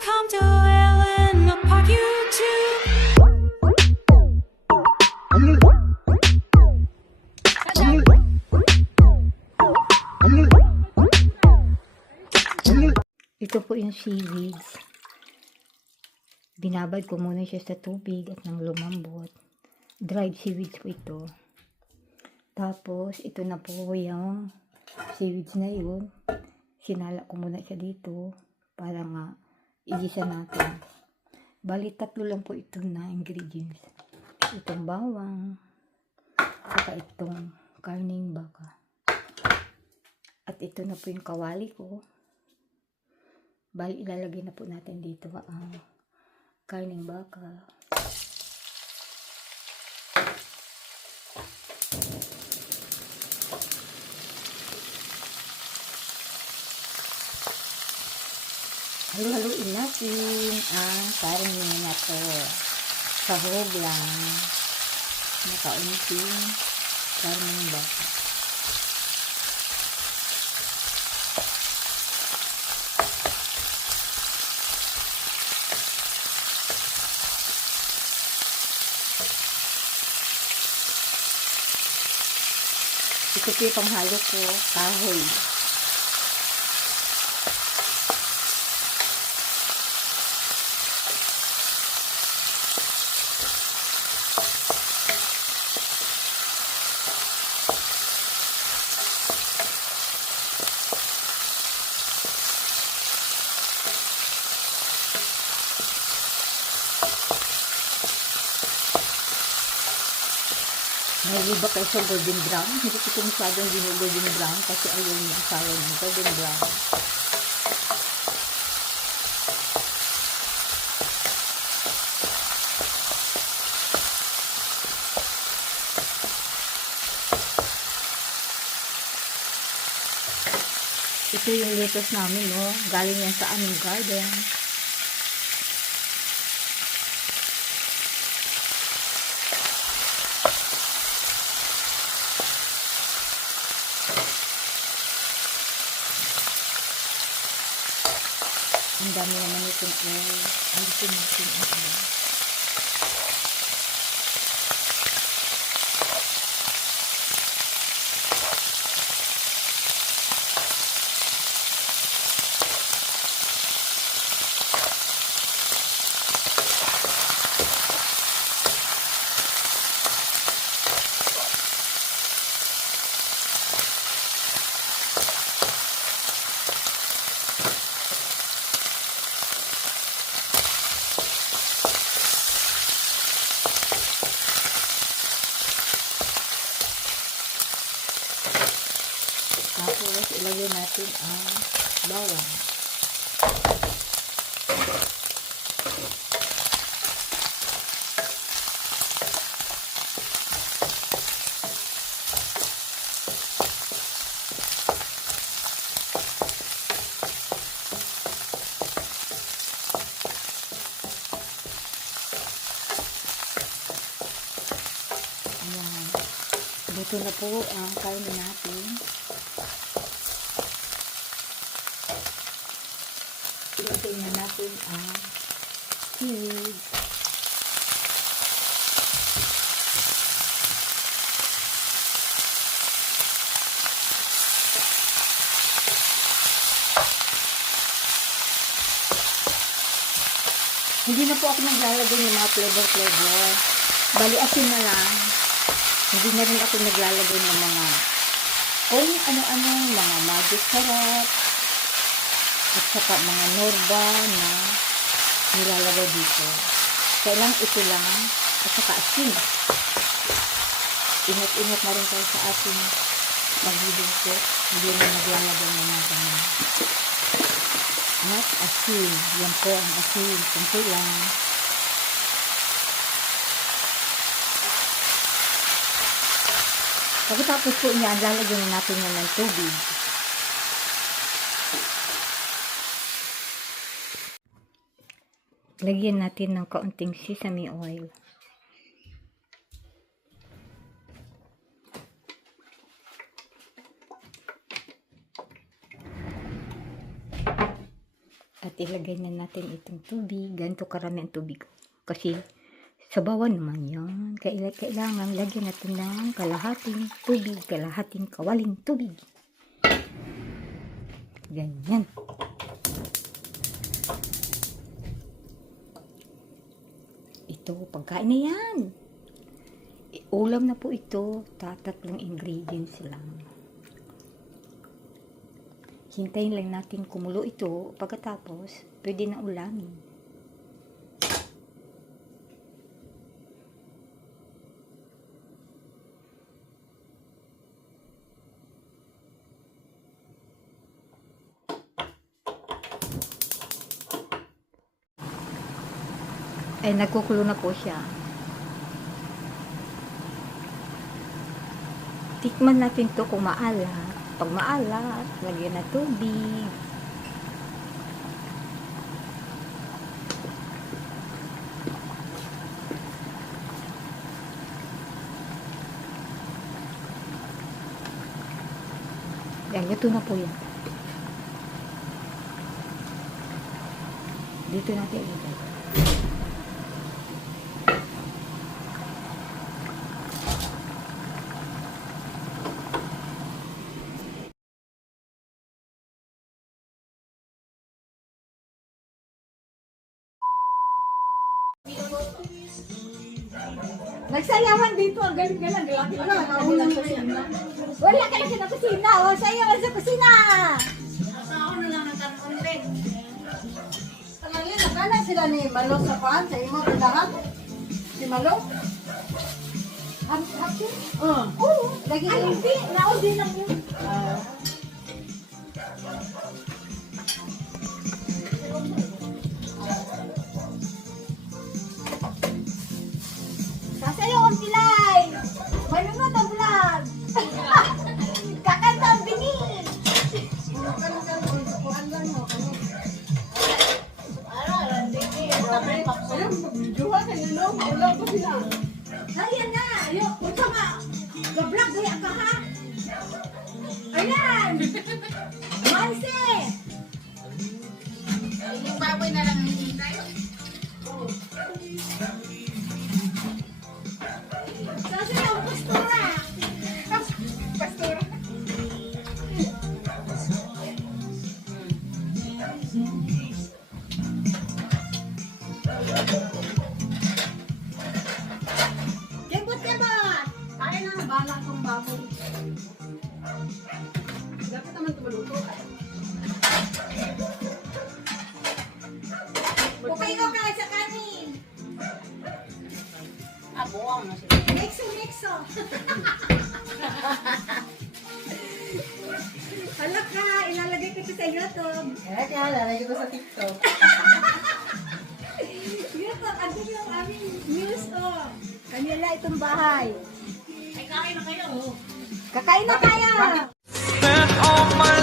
Welcome to Ellen Park YouTube. Ito po yung seaweeds. Binabad ko muna siya sa tubig at nang lumambot. Dried seaweeds po ito. Tapos, ito na po yung seaweeds na yun. Sinala ko muna siya dito para nga igisa natin. Bali, 3 lang po ito na ingredients. Itong bawang, saka itong karning baka. At ito na po yung kawali ko. Bali, ilalagay na po natin dito ang karning baka. Halo-haloin natin ang karning na to. Sahog lang. Nakaunting karning baka. Ito po yung panghalo ko, kahoy. Naiiba kayo sa golden brown. Hindi ko ito masyadong golden brown kasi ayaw niya asawa ng golden brown. Ito yung lettuce namin, no? Galing yan sa aming garden. Ang dami naman itong oil. Alisin natin ang oil. Tapos, ilagay natin ang bawang. Ayan. Buto na po ang karne natin. Ilagay na natin ang seaweed. Hindi na po ako naglalagay ng mga flavor. Bali, asin na lang. Hindi na rin ako naglalagay ng mga kung ano-ano, mga magic sarap. At saka mga norba na nilalagay dito. Kailang ito lang at saka asin. Ingat-ingat na rin tayo sa ating magluluto. Hindi na naglalagay ng mga ganun. At asin. Yan po ang asin. Kunti lang. Pagkatapos po niyan, lalagyan na natin yan ng tubig. Lagyan natin ng kaunting sesame oil. At ilagay na natin itong tubig. Ganito karami ang tubig. Kasi sabawan naman yan. Kailangan lagyan natin ng kalahating tubig, kalahating kawaling tubig. Ganyan. Ito, pagkain na yan. Ulam na po ito. Tatlong ingredients lang. Hintayin lang natin kumulo ito. Pagkatapos, pwede na ulamin. Ay, nagkukulo na po siya. Tikman natin to kung maalat. Pag maalat, lagyan na tubig. Yan, luto na po yan. Dito natin ilagay. Nagsayawan dito, ang galing-galing. Wala ka lang sa kusina. O, sayawan sa kusina. Ako na lang nagkakunti. Talaga, nakala sila ni Malo sa paan, sa imo pindahan. Si Malo? Happy? Oo. Lagi Ay, hindi. Naudi lang yun. Sasayaw ang pilay. Manunod ang vlog. Kakanta ang binig. Ayun, mag-videohan kayo, no? Ulang ko sila. Ayan na. Ayun. Punta nga. Ga-vlog gaya ka ha. Ayan. Manse. Yung baboy na lang hinihintay. Sasayaw ang pastora. Pastora. Kebot. Kaya na, bala itong baboy. Dapat naman ito maluto. Okay ko ka sa kanin. Buwang na sila. Mixo. Hala ka, ilalagay ko ito sa YouTube. Kaya lalagay ko sa TikTok. YouTube, ano yung aming news oh. Kanila itong bahay. Ay, kain na kayo. Kakain na tayo! Spent all my